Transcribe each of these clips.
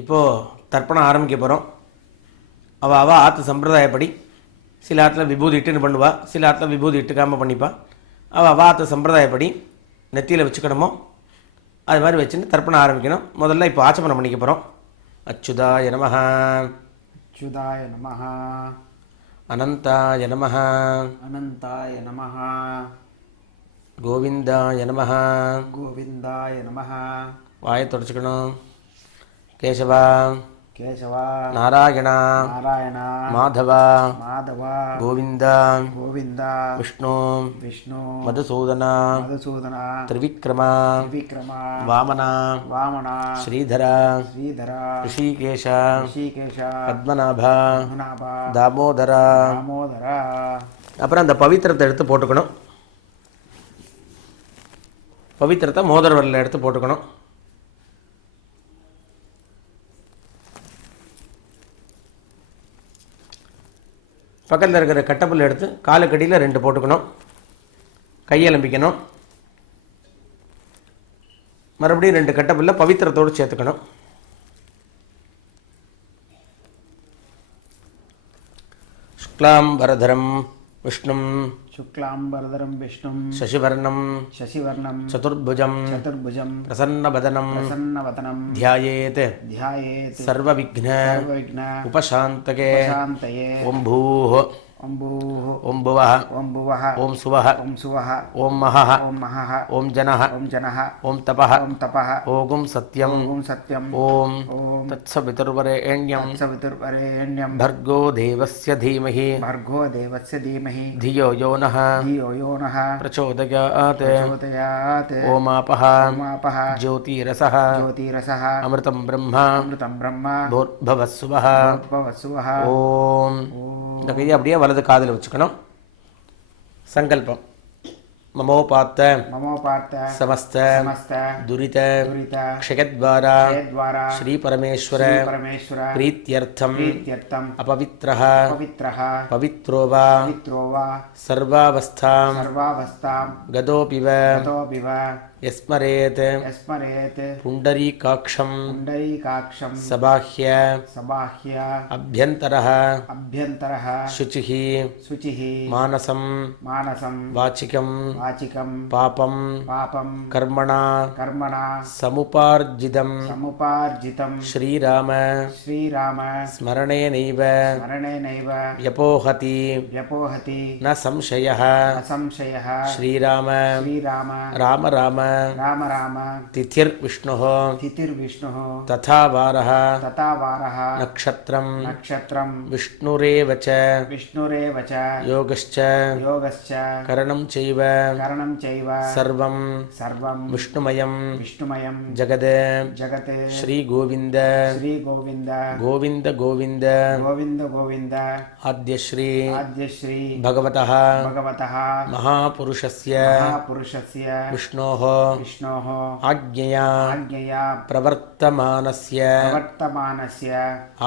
இப்போது தர்ப்பணம் ஆரம்பிக்க போகிறோம். அவள் ஆற்று சம்பிரதாயப்படி சில ஆற்றுல விபூதி இட்டுன்னு பண்ணுவா, சில ஆற்றுல விபூதி இட்டுக்காமல் பண்ணிப்பா. அவள் ஆற்று சம்பிரதாயப்படி நெத்தியில் வச்சுக்கணுமோ அது மாதிரி வச்சுன்னு தர்ப்பணம் ஆரம்பிக்கணும். முதல்ல இப்போ ஆச்சமனம் பண்ணிக்க போகிறோம். அச்சுதாய நமஹ, அச்சுதாய நமஹ, அனந்தாய நமஹ, அனந்தாய நமஹ, கோவிந்தாய நமஹ. கோவிந்தாய நமஹ. வாயை தொடச்சிக்கணும். கேசவா, கேசவா, நாராயணா, நாராயண, மாதவா, மாதவ, கோவிந்தா, கோவிந்தா, விஷ்ணு, விஷ்ணு, மதுசூதனா, மதுசூதன, திரிவிக்ரமா, திரிவிக்ரம, வாமனா, வாமன, ஸ்ரீதரா, ஸ்ரீதர, ரிஷிகேஷ, ரிஷிகேஷ, பத்மநாபா, பத்மநாப, தாமோதரா. தாமோதர. அப்புறம் அந்த பவித்திரத்தை எடுத்து போட்டுக்கணும். பவித்திரத்தை மோதிர விரலில் எடுத்து போட்டுக்கணும். பக்கத்தில் இருக்கிற கட்டப்புல் எடுத்து காலுக்கடியில் 2 போட்டுக்கணும். கையலம்பிக்கணும். மறுபடியும் 2 கட்டப்புல்ல பவித்திரத்தோடு சேர்த்துக்கணும். சுக்லாம் வரதரம் விஷ்ணும் शुक्लांबरधरं विष्णुं शशिवर्णं शशिवर्णं चतुर्भुजं चतुर्भुजं प्रसन्नवदनं प्रसन्नवदनं ध्यायेत् ध्यायेत् सर्वविघ्न सर्वविघ्न उपशान्तये. उपशान्तये. ओं भूः, ओं भूः, ओं भुवः, ओं भुवः, ओं सुवः, ओं सुवः, ओं महः, ओं महः, ओं जनः, ओं जनः, ओं तपः, ओं तपः, ओगुं सत्यं, ओं सत्यं, ओं ओं तत्सवितुर्वरेण्यं तत्सवितुर्वरेण्यं भर्गो देवस्य धीमहि भर्गो देवस्य धीमहि धियो यो नः धियो यो नः प्रचोदयात्. प्रचोदयात्. ओमापः, ओमापः, ज्योतिरसः, ज्योतिरसः, अमृतं ब्रह्म अमृतं ब्रह्म, भूर्भुवस्सुवः. भवस्सुवः. ஓம். இந்த கையை அப்படியே வலது காதில் வச்சுக்கணும். சங்கல்பம். மமோபாத்த ममोपार्थ சமஸ்த समस्त துரித दुरित க்ஷயத்வாரா द्वारा ஸ்ரீ பரமேஸ்வர परमेश्वर பிரீத்யர்த்தம் प्रीत्यर्थम அபவித்ரஹ पवित्रः பவித்ரோ வா पवित्रो वा சர்வாவஸ்தாம் सर्वावस्थां கதோபிவ गतोऽपिव யஸ்மரேத் यस्मरेत् புண்டரீகாக்ஷம் पुण्डरीकाक्षं சபாஹ்ய सबाह्य அபியந்தரஹ अभ्यन्तरः शुचिः शुचिः மானசம் मानसं வாச்சிகம் वाचिकं பாபம் पापं கர்மணா कर्मणा சமுபார்ஜிதம் समुपार्जितं ஸ்ரீராம श्रीराम ஸ்மரணேனைவ स्मरणेनैव யபோஹதி व्यपोहति ந சம்சயः. असंशयः. ஸ்ரீராம श्रीराम ராம ராம राम राम திதிர் விஷ்ணுः तिथिर्विष्णुः ததா வாரः तथा वारः நக்ஷத்ரம் नक्षत्रं விஷ்ணுரேவ ச विष्णुरेव च யோகश्च योगश्च கரணம் செய்வ करणं चैव சர்வம் सर्वं விஷ்ணுமயம் विष्णुमयं ஜகத். जगत्. ஸ்ரீ கோவிந்த श्रीगोविन्द கோவிந்த கோவிந்த गोविन्द गोविन्द ஆத்யஸ்ரீ आद्यश्री भगवतः भगवतः महापुरुषस्य महापुरुषस्य विष्णोः विष्णोः आज्ञया आज्ञया प्रवर्तमानस्य प्रवर्तमानस्य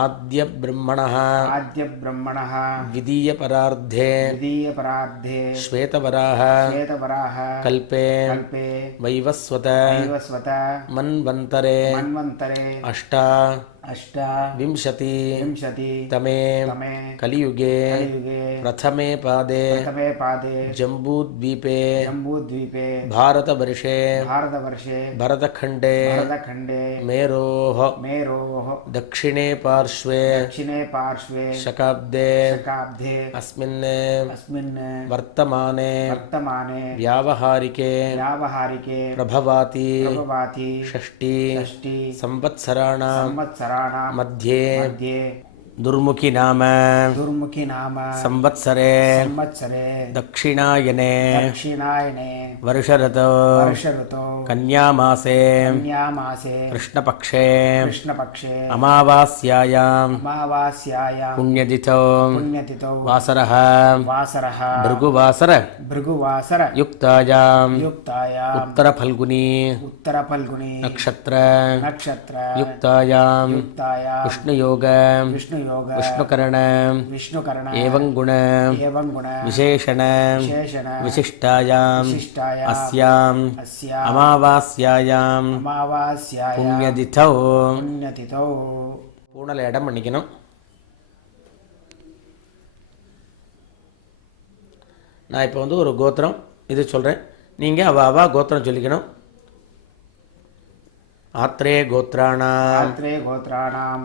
आद्यब्रह्मणः आद्यब्रह्मणः विधीयपरार्धे द्वितीयपरार्धे श्वेतवराह श्वेतवराह कल्पे कल्पे वैवस्वत वैवस्वत मन्वन्तरे मन्वन्तरे अष्टाविंशति विंशति तमे तमे कलियुगे कलियुगे प्रथमे पादे प्रथमे पादे जम्बूद्वीपे जम्बूद्वीपे भारतवर्षे भारतवर्षे भरतखण्डे भरतखण्डे मेरोः मेरोः दक्षिणे पार्श्वे दक्षिणे पार्श्वे शकाब्दे शकाब्दे अस्मिन् अस्मिन् वर्तमाने वर्तमाने व्यावहारिके प्रभवाति षष्टि संवत्सराणां मध्ये दुर्मुखी नाम संवत्सरे दक्षिणायने वर्षऋतौ कन्यामासे कृष्णपक्षे अमावास्यायां पुण्यतिथौ वासरः भृगुवासर युक्तायां उत्तरफल्गुनी नक्षत्र युक्तायां विष्णुयोग योग विष्णुकरण विष्णुकरण एवं गुण विशेषण विशिष्टायां अस्याम् अमावास्यायाम् पुण्यतिथौ पुण्यतिथौ பூனலை இடம் பண்ணிக்கணும். நான் இப்போ வந்து ஒரு கோத்திரம் இது சொல்கிறேன், நீங்கள் அவா கோத்திரம் சொல்லிக்கணும். ஆத்ரே கோத்ராணாம்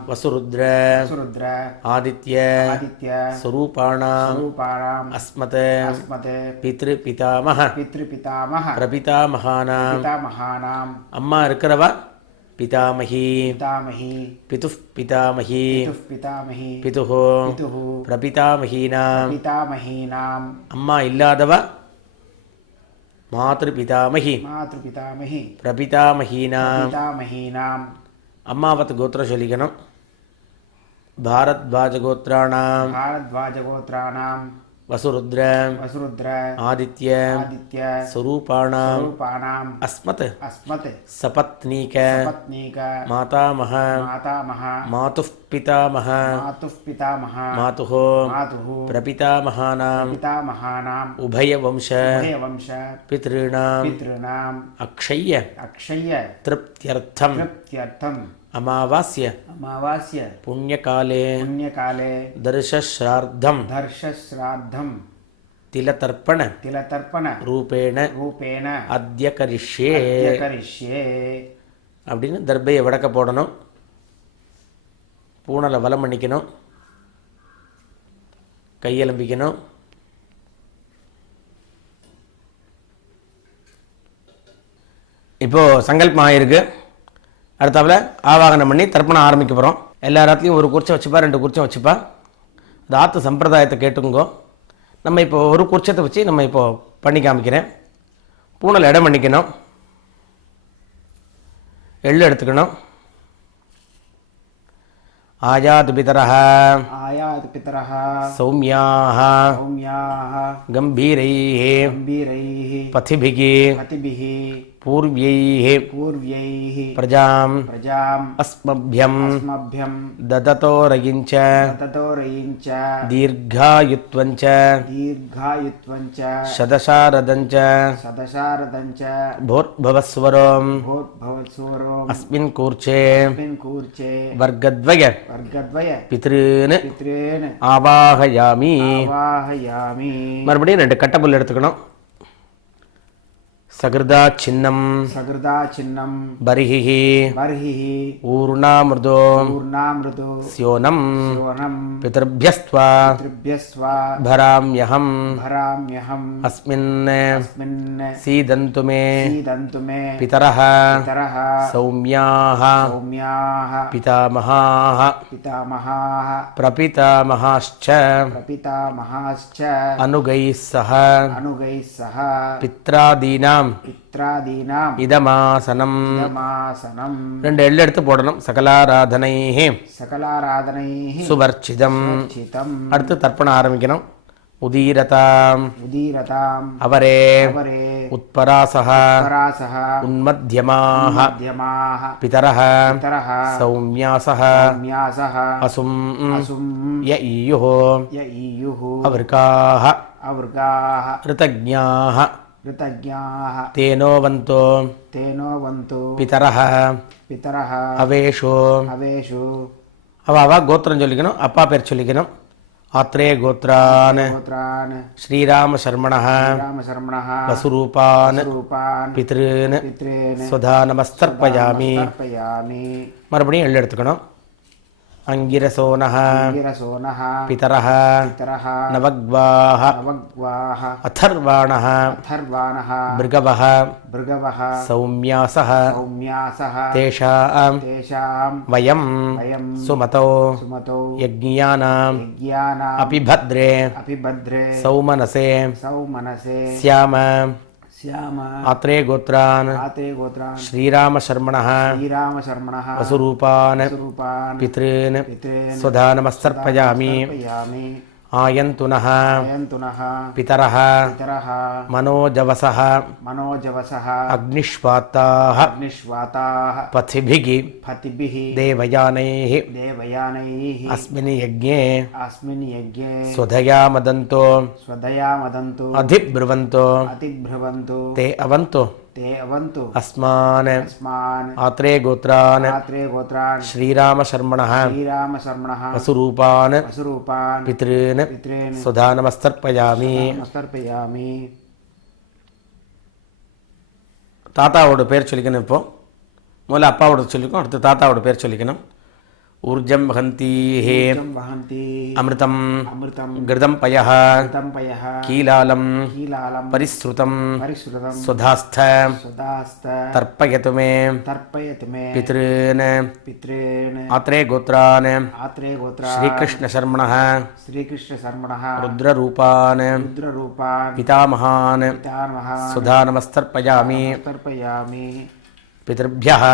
வசுருத்ர ஆதித்ய ஸ்வரூபாணாம் அஸ்மத் பித்ரு பிதாமஹ பிரபிதாமகானாம் அம்மா இருக்கிறவா பிதாமஹி பிதுஃப் பிதாமஹி பிதுஹோ பிரபிதாமஹீனாம் அம்மா இல்லாதவா மாத்ரு பிதாமஹி பிரபிதாமஹீனாம் அம்மாவத் கோத்திரம் சொல்லிக்கணும். பாரத்வாஜ கோத்ராணாம் வசுருத்ர ஆதித்ய ஸ்வரூபாணாம் அஸ்மத் சபத்னீக மாதாமஹ மாதுஃப் பிதாமஹ மாதுஹோ பிரபிதாமஹானாம் உபயவம்ச பித்ருணாம் அக்ஷய்ய திருப்த்யர்த்தம் अमावास्य पुण्यकाले दर्शश्राद्धं तिलतर्पण रूपेण अद्य करिष्ये அப்படின்னு தர்பையை வடக்க போடணும். பூனலை வலம் பண்ணிக்கணும், கையெலும்பிக்கணும். இப்போது சங்கல்பம் ஆகிருக்கு. அடுத்தாப்புல ஆவாகனம் பண்ணி தர்ப்பணம் ஆரம்பிக்க போகிறோம். எல்லா இடத்துலையும் ஒரு குறிச்சம் வச்சுப்பா, 2 குறிச்சம் வச்சுப்பா. அது ஆற்று சம்பிரதாயத்தை கேட்டுங்கோ. நம்ம இப்போ ஒரு குறிச்சத்தை வச்சு நம்ம இப்போ பண்ணி காமிக்கிறேன். பூனல் இடம் பண்ணிக்கணும், எள்ளு எடுத்துக்கணும். ஆயாத் பிதரஹ சௌமியாஹ கம்பீரைஹ பதிபிஹி பூர்வ்யைஹ பிரஜாம் அஸ்மभ्यं ददतोरयिञ्च दीर्घायुत्वञ्च शतशारदञ्च भोर्भवस्वरम् अस्मिन् कूर्चे वर्गद्वय पितॄन् आवाहयामि. மறுபடியும் 2 கட்டப்புல் எடுத்துக்கணும். சகிருதா சின்னம் பரிஹி ஊர்ணாமிருதோ ஸ்யோனம் பிதர்भ्यस्त्वा भराम्यहम् अस्मिन् सीदन्तु मे पितरः सौम्याः पितामहाः प्रपितामहाश्च अनुगैः सह पित्रादीनां இதமாசனம் 2 எள்ளு எடுத்து போடணும். சகலாராதனைஹி சுவர்ச்சிதம். அடுத்து தர்ப்பணம் ஆரம்பிக்கணும். உதீரதாம் அவரே உத்பராசஹ உன்மத்யமாஹ பிதரஹ சௌம்யாசஹ அசும் ய ஈயுः அவர்காஹ ரிதஜ்ஞாஹ தேனோவந்தோ பிதரஹ அவேஷோ அவ கோத்திரம் சொல்லிக்கணும், அப்பா பேர் சொல்லிக்கணும். ஆத்ரே கோத்ரான் ஸ்ரீராம சர்மணः வசுரூபான் பித்ருன் ஸ்வதா நமஸ்தர்ப்பயாமி. மறுபடியும் எள்ளு எடுத்துக்கணும். अंगिरसोनः पितरः नवग्वाः अथर्वाणः भृगवः सौम्यासः तेषां वयं सुमतौ यज्ञानाम् अपिभद्रे सौमनसे स्याम आत्रे गोत्रान् श्रीराम शर्मणः वसुरूपान् पितॄन् स्वधा नमस्तर्पयामि. आयन्तुनः आयन्तुनः पितरः पितरः मनोजवसः मनोजवसः अग्निष्वाताः अग्निष्वाताः पथिभिः पतिभिः देवयानैः देवयानैः अस्मिन् यज्ञे अस्मिन् यज्ञे स्वधया मदन्तो स्वदया मदन्तु अधिब्रुवन्तो अतिब्रुवन्तु ते अवन्तु ते अवन्तु अस्मान् अस्मान् आत्रे गोत्रान् आत्रे गोत्रान् श्रीरामशर्मणः श्रीरामशर्मणः वसुरूपान् वसुरूपान् पितॄन् पितॄन् सुधा नमस्तर्पयामि नमस्कर्पयामि தாத்தாவோட பேர் சொல்லிக்கணும். இப்போ முதல்ல அப்பாவோட சொல்லிக்கணும், அடுத்து தாத்தாவோட பேர் சொல்லிக்கணும். ஊர்ஜம் வகந்தீஹே वहन्ति அமிர்தம் अमृतं கிருதம் பயः घृतं पयः கீலாலம் कीलालं பரிஸ்ருதம் परिश्रुतं சுதாஸ்த सुदास्त தர்ப்பயது மே तर्पयति मे பித்ருன் पितॄन् ஆத்ரே கோத்ரான் आत्रे गोत्रा ஸ்ரீகிருஷ்ணசர்மணः श्रीकृष्णशर्मणः ருத்ரரூபான் रुद्ररूपान् பிதாமகான் पितामहान् சுதா நமஸ்தர்ப்பயாமி तर्पयामि பிதृभ्यः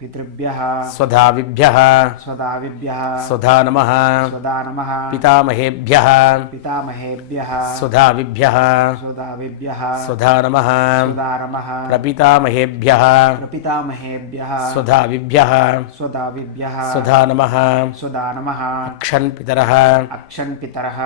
पितृभ्यः स्वधाविभ्यः स्वदाविभ्यः स्वधा नमः स्वदा नमः पितामहेभ्यः पितामहेभ्यः स्वधाविभ्यः स्वदाविभ्यः स्वधा नमः स्वदा नमः प्रपितामहेभ्यः प्रपितामहेभ्यः स्वधाविभ्यः स्वदाविभ्यः स्वधा नमः स्वदा नमः अक्षन् पितरः अक्षन् पितरः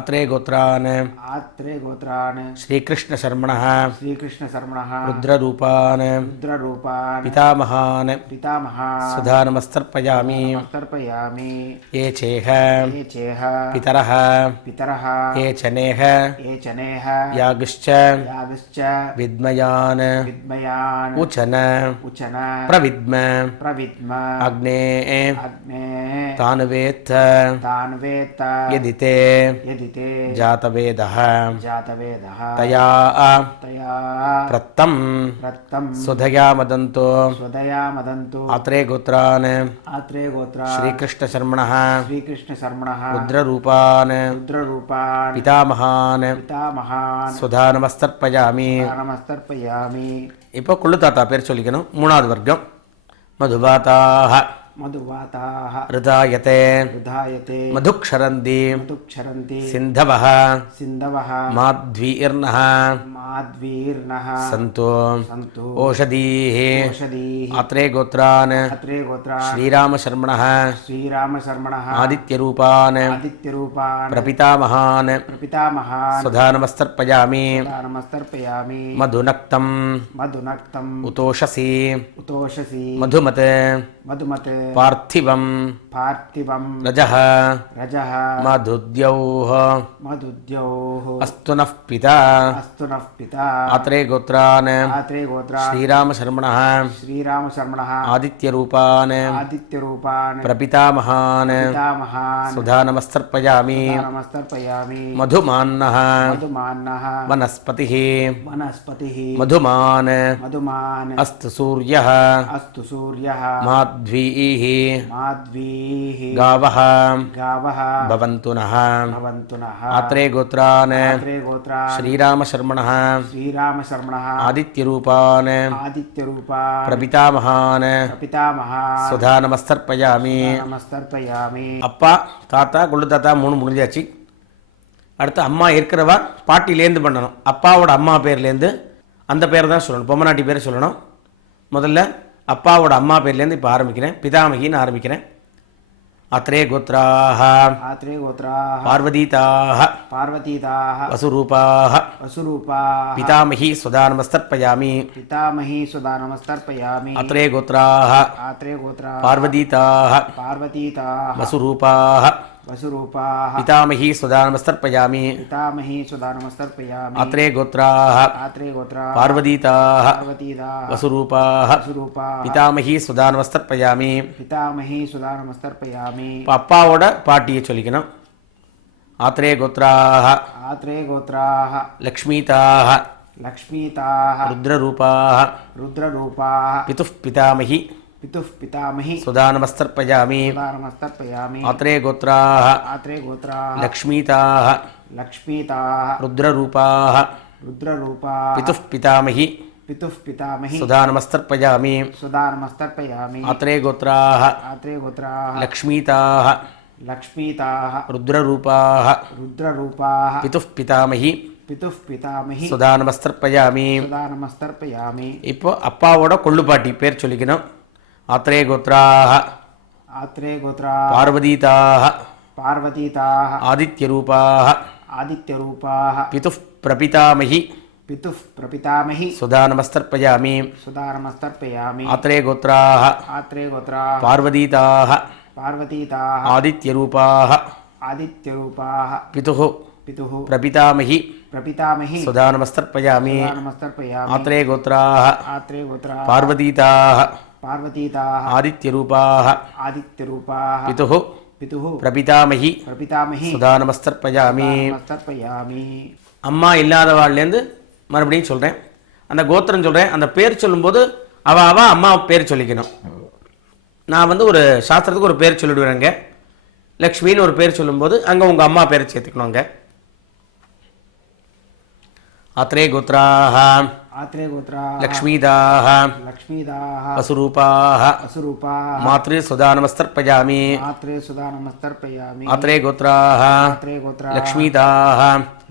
अत्रे गोत्रान् आत्रे गोत्रान् श्रीकृष्णशर्मणः श्रीकृष्णशर्मणः रुद्ररूपान् रुद्ररूपान् पितामहान् पितामहान् सुधा नमस्तर्पयामि तर्पयामि ये चेह ये चेह पितरः पितरः ये चनेह ये चनेह यागश्च यागश्च विद्मयान् विद्मयान् उचन उचन प्रविद्म प्रविद्म अग्ने अग्ने तान्वेत्थ तान् वेत्त यदि ते यदि ते जातवेदः जातवेदः तया तया प्रत्तं रक्तं सुधया मदन्तो स्वदया मदन्तु अत्रे गोत्रान् आत्रे गोत्रा श्रीकृष्णशर्मणः श्रीकृष्णशर्मणः रुद्ररूपान् रुद्ररूपान् पितामहान् पितामहान् सुधा नमस्तर्पयामि नमस्तर्पयामि இப்போ குள்ளு தாத்தா பேர் சொல்லிக்கணும். மூணாவது வர்க்கம் மதுபாதாக मधुवाताः ऋतायते विधायते मधुक्षरन्ति मधुक्षरन्ति सिन्धवः सिन्धवः माध्वीर्नः माध्वीर्नः सन्तु सन्तु ओषधीः ओषधीः अत्रे गोत्रान् अत्रे गोत्रा श्रीरामशर्मणः श्रीरामशर्मणः आदित्यरूपान् आदित्यरूपान् प्रपितामहान् प्रपितामहान् स्वधा नमस्तर्पयामि नमस्तर्पयामि मधुनक्तं मधुनक्तम् उतोषसि उतोषसि मधुमत् मधुमत् पार्थिवं पार्थिवं रजः रजः मधुद्यौः मधुद्योः अस्तु नः पिता अस्तु नः पिता अत्रे गोत्रान् आत्रे गोत्रा श्रीरामशर्मणः श्रीरामशर्मणः आदित्यरूपान् आदित्यरूपान् प्रपितामहान् पितामहान् सुधा नमस्तर्पयामि नमस्तर्पयामि मधुमान्नः मधुमान्नः वनस्पतिः वनस्पतिः मधुमान् मधुमान् अस्तु सूर्यः अस्तु सूर्यः माध्वीः माध्वीः गावः गावः भवन्तु नः भवन्तु नः अत्रे गोत्रान् आत्रे गोत्रा श्रीरामशर्मणः श्रीरामशर्मणः आदित्यरूपान् आदित्यरूपान् प्रपितामहान् पितामहान् सुधा नमस्तर्पयामि नमस्तर्पयामि அப்பா தாத்தா குள்ளு தாத்தா மூணு முடிஞ்சாச்சு. அடுத்து அம்மா இருக்கிறவா பாட்டிலேருந்து பண்ணணும். அப்பாவோட அம்மா பேர்லேருந்து அந்த பேர் தான் சொல்லணும், பொம்மநாட்டி பேர் சொல்லணும். முதல்ல அப்பாவோட அம்மா பேர்லேருந்து இப்போ ஆரம்பிக்கிறேன். பிதாமகின்னு ஆரம்பிக்கிறேன். अत्रे गोत्राः आत्रे गोत्राः पार्वतीताः पार्वतीताः वसुरूपाः वसुरूपाः पितामही सुधा नमस्तर्पयामि पितामही सुधा नमस्तर्पयामि अत्रे गोत्राः आत्रे गोत्राः पार्वतीताः पार्वतीताः वसुरूपाः वसुरूपाः पितामही सुधा नमस्तर्पयामि पितामही सुधा नमस्तर्पयामि अत्रे गोत्राः आत्रे गोत्राः पार्वतीताः पार्वतीताः वसुरूपाः वसुरूपाः पितामही सुधा नमस्तर्पयामि पितामही सुधा नमस्तर्पयामि अप्पावोड पाट्टिये सोल्लिक्कணும். आत्रे गोत्राः आत्रे गोत्राः लक्ष्मीताः लक्ष्मीताः रुद्ररूपाः रुद्ररूपाः पितुः पितामही पितुः पितामही सुधा नमस्तर्पयामि सुधा नमस्तर्पयामि आत्रे गोत्राः आत्रे गोत्राः लक्ष्मीताः लक्ष्मीताः रुद्ररूपाः रुद्ररूपाः पितुः पितामही पितुः पितामही सुधा नमस्तर्पयामि सुधा नमस्तर्पयामि आत्रे गोत्राः आत्रे गोत्राः लक्ष्मीताः लक्ष्मीताः रुद्ररूपाः रुद्ररूपाः पितुः पितामही पितुः पितामही சுதா நமஸ்தர்ப்பயாமி. सदा नमस्तर्पयामि. இப்போ அப்பாவோட கொள்ளுப்பாட்டி பேர் சொல்லிக்கணும். ஆத்ரே கோத்ராः आत्रे गोत्राः பார்வதீதாः पार्वतीताः ஆதித்யரூபாः आदित्यरूपाः पितुः प्रपितामही पितुः प्रपितामही सुधा नमस्तर्पयामि. सदा नमस्तर्पयामि. आत्रे गोत्राः आत्रे गोत्राः पार्वतीताः पार्वतीताः आदित्यरूपाः आदित्यरूपाः पितुः पितुः प्रपितामही प्रपितामही सुधा नमस्तर्पयामि. सदा नमस्तर्पयामि. आत्रे गोत्राः आत्रे गोत्राः पार्वतीताः पार्वतीताः आदित्यरूपाः आदित्यरूपाः पितुः पितुः प्रपितामही प्रपितामही सुधा नमस्तर्पयामि. नमस्तर्पयामि. அம்மா இல்லாதவாள்லேருந்து மறுபடியும் சொல்கிறேன். அந்த கோத்திரம் சொல்கிறேன். அந்த பேர் சொல்லும்போது அவ அம்மா பேர் சொல்லிக்கணும். நான் வந்து ஒரு சாஸ்திரத்துக்கு ஒரு பேர் சொல்லிவிடுவேங்க. லக்ஷ்மின்னு ஒரு பேர் சொல்லும்போது அங்கே உங்கள் அம்மா பேரை சேர்த்துக்கணும். அங்கே ஆத்ரே கோத்ராः आत्रे गोत्राः लक्ष्मीदाः लक्ष्मीदाः वसुरूपाः वसुरूपाः मातृ सुधा नमस्तर्पयामि. मात्रे सुधा नमस्तर्पयामि. आत्रे गोत्राः आत्रे गोत्राः लक्ष्मीदाः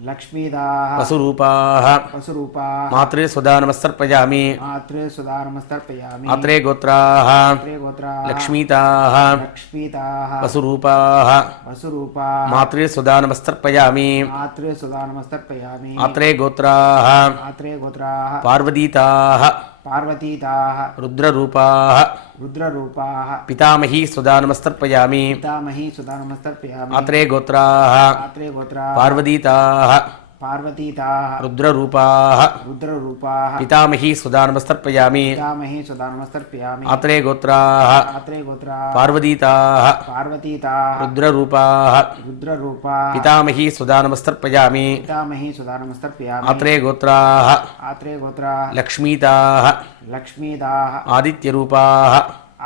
लक्ष्मीदाः वसुरूपाः वसुरूपाः मातृ सुधा नमस्तर्पयामि. मात्रे सुधा नमस्तर्पयामि. आत्रे गोत्राः आत्रे गोत्राः लक्ष्मीदाः लक्ष्मीदाः वसुरूपाः वसुरूपाः मातृ सुधा नमस्तर्पयामि. मात्रे सुधा नमस्तर्पयामि. आत्रे गोत्राः आत्रे गोत्राः पार्वतीताः पार्वतीताः रुद्ररूपाः रुद्ररूपाः पितामही सुधा नमस्तर्पयामि. पितामही सुधा नमस्तर्पयामि. आत्रे गोत्राः आत्रे गोत्राः पार्वतीताः पार्वतीताः रुद्ररूपाः रुद्ररूपाः पितामही सुधा नमस्तर्पयामि. पितामही सुधा नमस्तर्पयामि. आत्रे गोत्राः आत्रे गोत्राः पार्वतीताः पार्वतीताः रुद्ररूपाः रुद्ररूपाः पितामही सुधा नमस्तर्पयामि. पितामही सुधा नमस्तर्पयामि. आत्रे गोत्राः आत्रे गोत्राः लक्ष्मीताः लक्ष्मीदाः आदित्यरूपाः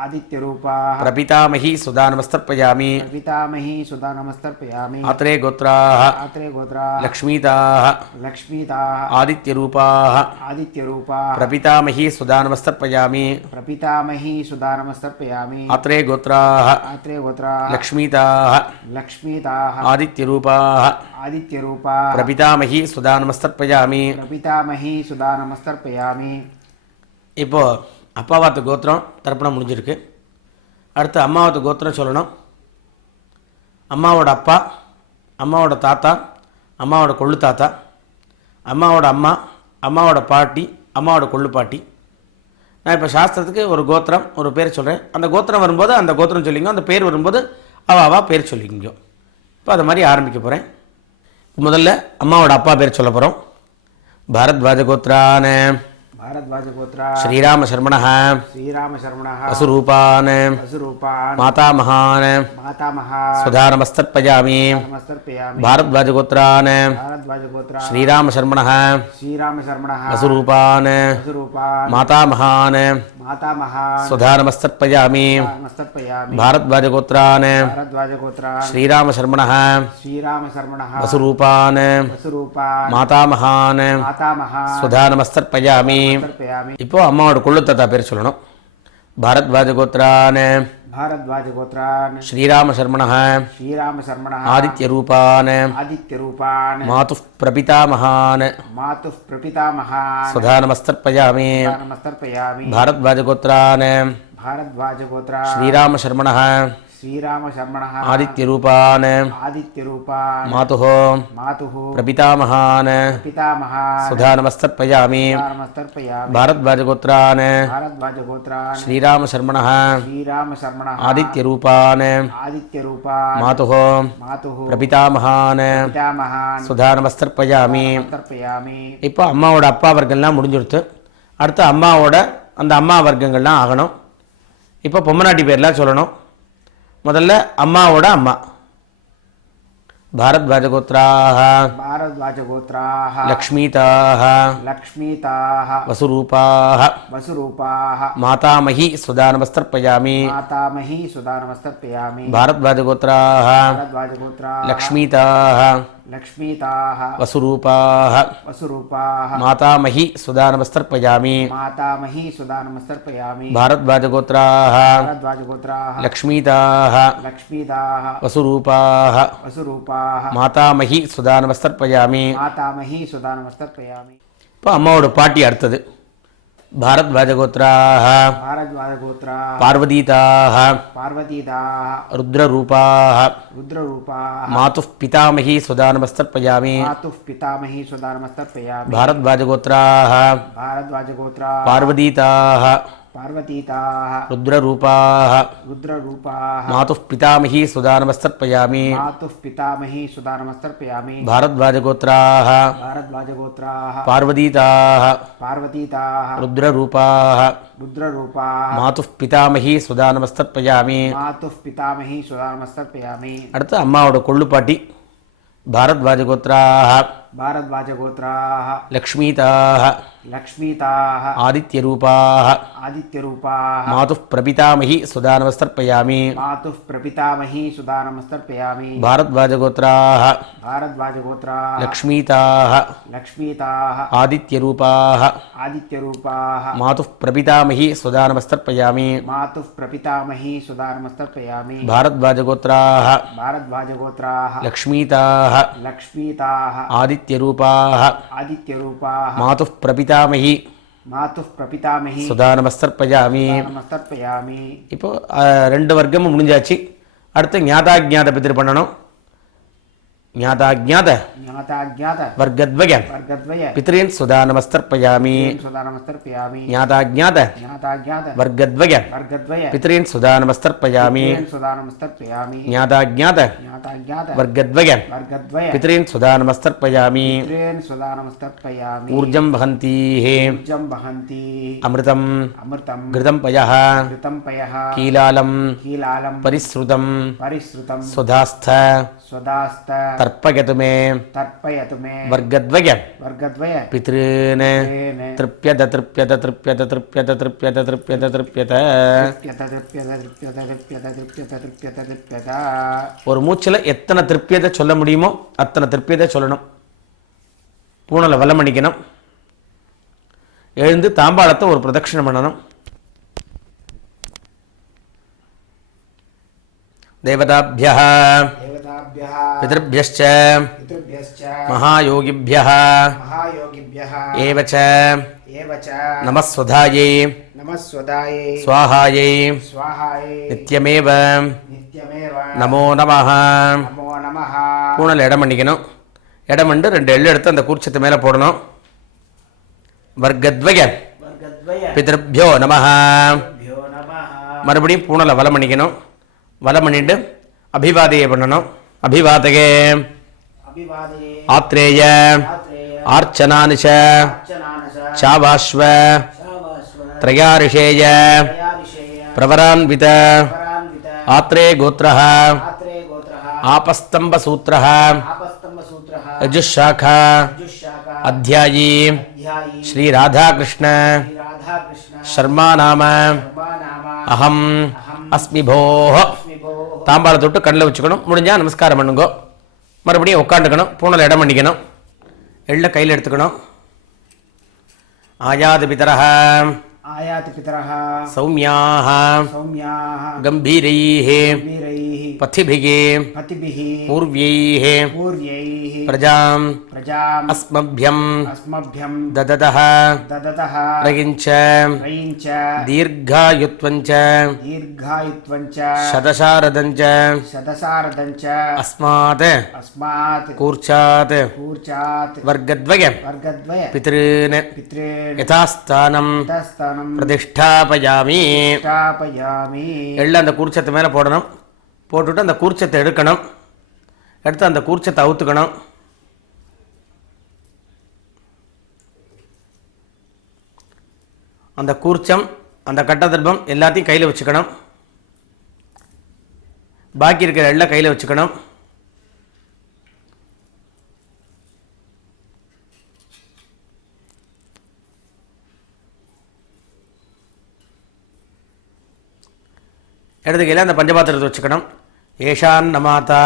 आदित्यरूपाः प्रपितामही सुधा नमस्तर्पयामि. पितामही सुधा नमस्तर्पयामि. आत्रे गोत्राः आत्रे गोत्राः लक्ष्मीताः लक्ष्मीदाः आदित्यरूपाः आदित्यरूपाः प्रपितामही सुधा नमस्तर्पयामि. प्रपितामही सुधा नमस्तर्पयामि. आत्रे गोत्राः आत्रे गोत्राः लक्ष्मीताः लक्ष्मीदाः आदित्यरूपाः आदित्यरूपाः प्रपितामही सुधा नमस्तर्पयामि. प्रपितामही सुधा नमस्तर्पयामि. இப்போ அப்பாவாத்து கோத்திரம் தர்ப்பணம் முடிஞ்சிருக்கு. அடுத்து அம்மாவாத்து கோத்திரம் சொல்லணும். அம்மாவோட அப்பா, அம்மாவோட தாத்தா, அம்மாவோட கொள்ளு தாத்தா, அம்மாவோட அம்மா, அம்மாவோட பாட்டி, அம்மாவோட கொள்ளு பாட்டி. நான் இப்போ சாஸ்திரத்துக்கு ஒரு கோத்திரம் ஒரு பேர் சொல்கிறேன். அந்த கோத்திரம் வரும்போது அந்த கோத்திரம் சொல்லிங்க, அந்த பேர் வரும்போது அவா பேர் சொல்லிங்க. இப்போ அதை மாதிரி ஆரம்பிக்க போகிறேன். முதல்ல அம்மாவோட அப்பா பேர் சொல்ல போகிறோம். பாரத்வாஜ கோத்ரான भारद्वाज गोत्रा श्रीराम शर्मणः श्रीराम शर्मणः वसुरूपान् वसुरूपान् मातामहान् मातामहान् सुधा नमस्तर्पयामि. नमस्तर्पयामि. भारद्वाज गोत्रान् भारद्वाज गोत्रा श्रीराम शर्मणः श्रीराम शर्मणः वसुरूपान् वसुरूपान् मातामहान् मातामहान् सुधा नमस्तर्पयामि. नमस्तर्पयामि. भारद्वाज गोत्रान् भारद्वाज गोत्रा श्रीराम शर्मणः श्रीराम शर्मणः वसुरूपान् वसुरूपान् मातामहान् मातामहान् सुधा नमस्तर्पयामि. नमस्तर्पयामि. இப்போ அம்மாவோட கொள்ளு தாத்தா பேர் சொல்லணும். भारद्वाज गोत्रान् भारद्वाज गोत्रान् श्रीराम शर्मणः श्रीराम शर्मणः आदित्यरूपान् आदित्यरूपान् मातुः प्रपितामहान् मातुः प्रपितामहान् सुधा नमस्तर्पयामि. नमस्तर्पयामि. भारद्वाज गोत्रान् भारद्वाज गोत्रा श्रीराम शर्मणः श्रीराम शर्मणः आदित्यरूपान् आदित्यरूपान् मातुः मातुः प्रपितामहान् पितामहान् सुधा नमस्तर्पयामि. नमस्तर्पयामि. भारद्वाज गोत्रान् भारद्वाज गोत्रान् श्रीराम शर्मणः श्रीराम शर्मणः आदित्यरूपान् आदित्यरूपान् मातुः मातुः प्रपितामहान् पितामहान् सुधा नमस्तर्पयामि. नमस्तर्पयामि. இப்போ அம்மாவோட அப்பா வர்க்கங்கள்லாம் முடிஞ்சுடுத்து. அடுத்து அம்மாவோட அந்த அம்மா வர்க்கங்கள்லாம் ஆகணும். இப்போ பொம்மநாட்டி பேர்லாம் சொல்லணும். முதல்ல அம்மாவோட அம்மா भारद्वाज गोत्राः भारद्वाज गोत्राः लक्ष्मीताः लक्ष्मीताः वसुरूपाः वसुरूपाः मातामही सुधा नमस्तर्पयामि. मातामही सुधा नमस्तर्पयामि. भारद्वाज गोत्राः भारद्वाज गोत्राः लक्ष्मीताः लक्ष्मीताः वसुरूपाः वसुरूपाः मातामही सुधा नमस्तर्पयामि मातामही सुधा नमस्तर्पयामि भारद्वाजगोत्राः भारद्वाजगोत्राः लक्ष्मीताः लक्ष्मीताः वसुरूपाः वसुरूपाः मातामही सुधा नमस्तर्पयामि मातामही सुधा नमस्तर्पयामि இப்போ அம்மாவோட பாட்டி அடுத்தது भारद्वाजगोत्राः भारद्वाजगोत्राः पार्वतीताः पार्वतीताः रुद्ररूपाः रुद्ररूपाः मातुः पितामही सुधा नमस्तर्पयामि मातुः पितामही सुधा नमस्तर्पयामि भारद्वाजगोत्राः भारद्वाजगोत्राः पार्वतीताः पार्वतीताः रुद्ररूपाः रुद्ररूपाः मातुः पितामही सुधा नमस्तर्पयामि मातुः पितामही सुधा नमस्तर्पयामि भारद्वाजगोत्राः भारद्वाजगोत्राः पार्वतीताः पार्वतीताः रुद्ररूपाः रुद्ररूपाः मातुः पितामही सुधा नमस्तर्पयामि मातुः पितामही सुधा नमस्तर्पयामि அடுத்து அம்மாவோட கொள்ளுப்பாட்டி भारद्वाजगोत्राः भारद्वाजगोत्राः लक्ष्मीताः लक्ष्मीताः आदित्यरूपाः आदित्यरूपाः मातुः प्रपितामही सुधा नमस्तर्पयामि मातुः प्रपितामही सुधा नमस्तर्पयामि भारद्वाजगोत्राः भारद्वाजगोत्राः लक्ष्मीताः लक्ष्मीताः आदित्यरूपाः आदित्यरूपाः मातुः प्रपितामही सुधा नमस्तर्पयामि मातुः प्रपितामही सुधा नमस्तर्पयामि भारद्वाजगोत्राः भारद्वाजगोत्राः लक्ष्मीताः लक्ष्मीताः आदित्यरूपाः आदित्यरूपाः मातुः प्रपितामही मातुः प्रपितामही सुधा नमस्तर्पयामि नमस्तर्पयामि இப்போ ரெண்டு வர்க்கமும் முடிஞ்சாச்சு அடுத்து ஞாதாஜ்ஞாத பித்ரு பண்ணணும் ஞாதாஜ்ஞாத ज्ञाताज्ञात வர்க்கத்வய वर्गद्वय பித்ரீன் சுதா நமஸ்தர்ப்பயாமி सुधा नमस्तर्पयामि ஞாதாஜ்ஞாத ज्ञाताज्ञात வர்க்கத்வய वर्गद्वय பித்ரீன் சுதா நமஸ்தர்ப்பயாமி सुधा नमस्तर्पयामि ஞாதாஜ்ஞாத ज्ञाताज्ञात வர்க்கத்வய वर्गद्वय பித்ரீன் சுதா நமஸ்தர்ப்பயாமி सुधा नमस्तर्पयामि ஊர்ஜம் வஹந்தீः ऊर्जं वहन्ति அமிர்தம் अमृतं கிருதம் பயः घृतं पयः கீலாலம் कीलालं பரிஸ்ருதம் परिसृतं சுதாஸ்த स्वदास्त தர்ப்பயது மே तर्पयतु मे வர்க்கத்வய वर्गद्वय பித்ருன் तेन திருப்யத திருப்யத திருப்யத திருப்யத திருப்யத திருப்யத திருப்யத तृप्यत तृप्यत तृप्यत तृप्यत तृप्यत तृप्यत तृप्यत ஒரு மூச்சில் எத்தனை திருப்தியதை சொல்ல முடியுமோ அத்தனை திருப்தியதை சொல்லணும். பூனலை வலம் பண்ணிக்கணும். எழுந்து தாம்பாளத்தை ஒரு பிரதட்சிணம் பண்ணணும். தேவதாபியः देवताभ्यः பிதர்பியश्च पितृभ्यश्च மகாயோகிभ्यः महायोगिभ्यः एव च एव च நமः स्वधायै नमः स्वदायै स्वाहायै स्वाहायै நித்யமேவ नित्यमेव நமோ நமः. नमो नमः பூனல் இடம் பண்ணிக்கணும். இடம் பண்ணி 2 எள்ளு எடுத்து அந்த கூர்ச்சத்து மேலே போடணும். வர்க்கத்வய वर्गद्वय பிதர்பியோ நமः. भ्यो नमः மறுபடியும் பூனலை வலம் பண்ணிக்கணும். வலம் பண்ணிட்டு அபிவாதையை பண்ணணும். அபிவாதகே अभिवादये ஆத்ரேய आत्रेय ஆர்ச்சனானிஷ अर्चनानस சாவாஸ்வ शावास्व த்ரயாரிஷேய दयाविषय பிரவரான்வித परान्वित ஆத்ரே கோத்ரः आत्रे गोत्रः ஆபஸ்தம்ப சூத்ரः आपस्तम्भसूत्रः யஜுஷாகா यजुशाखा அத்தியாயி अध्यायी ஸ்ரீ ராதாகிருஷ்ண राधाकृष्ण சர்மா நாம नाम அகம் அஸ்மி போஹ. अस्मिभो தாம்பாளை தொட்டு கண்ணில் வச்சுக்கணும். முடிஞ்சா நமஸ்காரம் பண்ணுங்க. மறுபடியும் உட்காந்துக்கணும். பூனல் இடம் பண்ணிக்கணும். எள்ள கையில் எடுத்துக்கணும். ஆயாது பிதரஹ आयाति पितरः சௌமியாஹ सौम्याः கம்பீரைः वीरैः பथिभिः पतिभिः பூர்வைः पूर्यैः பிரஜாம் प्रजाम् அஸ்மभ்யம் अस्मभ्यं ददतः ददतः रयिञ्च रयिञ्च दीर्घायुत्वञ्च दीर्घायुत्वञ्च शतशारदञ्च शतसारदञ्च अस्मात् अस्मात् कूर्चात् कूर्चात् वर्गद्वय वर्गद्वय पितॄन् पितॄन् यथास्थानं तस्थानं பிரதிஷ்டாபயாமி. स्थापयामि எள்ள அந்த கூர்ச்சத்து மேலே போடணும். போட்டுட்டு அந்த கூர்ச்சத்தை எடுக்கணும். எடுத்து அந்த கூர்ச்சத்தை அவுத்துக்கணும். அந்த கூர்ச்சம் அந்த கட்டதர்பம் எல்லாத்தையும் கையில் வச்சுக்கணும். பாக்கி இருக்கிற எள்ள கையில் வச்சுக்கணும். இடது கையில் அந்த பஞ்சபாத்திரத்தை வச்சுக்கணும். ஏஷான் ந மாதா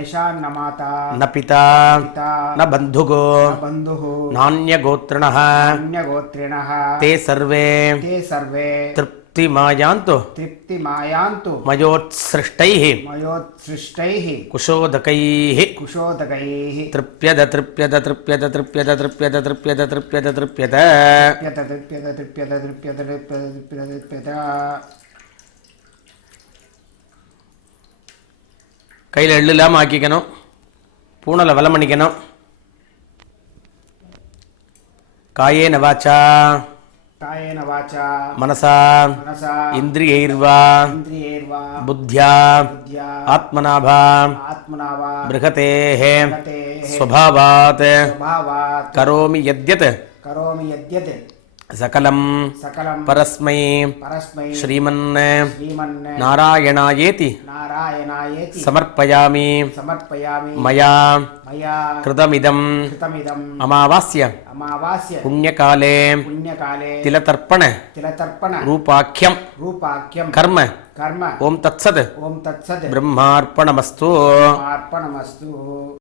ஏஷான் ந மாதா ந பிதா பிதா ந பந்துகோ ந பந்துः நான்யகோத்ரிணः அன்யகோத்ரிணः தே சர்வே ते सर्वे திருப்திமாயாந்து तृप्तिमायान्तु மயோத்ஸ்ருஷ்டைः मयोत्सृष्टैः குஷோதகைः कुशोदकैः திருப்யத திருப்யத திருப்யத திருப்யத திருப்யத திருப்யத திருப்யத திருப்யத तृप्यत கையில் எள்ளு இல்லாமல் ஆக்கிக்கணும். பூனலை வலம் பண்ணிக்கணும். காயேன வாச்சா कायेन वाचा மனசா मनसा இந்திரியைர்வா इन्द्रियैर्वा புத்தியா बुद्ध्या ஆத்மனாபா आत्मना वा பிருகதேः गतेः ஸ்வபாவாத் स्वभावात् கரோமி யத்யத் करोमि यद्यत् சகலம் सकलं பரஸ்மை परस्मै ஸ்ரீமன் श्रीमन् நாராயணாயேதி नारायणायेति சமர்ப்பயாமி समर्पयामि மயா मया கிருதமிதம் कृतमिदम् அமாவாஸ்ய अमावास्य புண்ணியகாலே पुण्यकाले திலதர்ப்பண तिलतर्पण ரூபாக்கியம் रूपाख्यं கர்ம कर्म ஓம் தத்சத் ओम तत्सत् பிரம்மார்ப்பணமஸ்து. अर्पणमस्तु।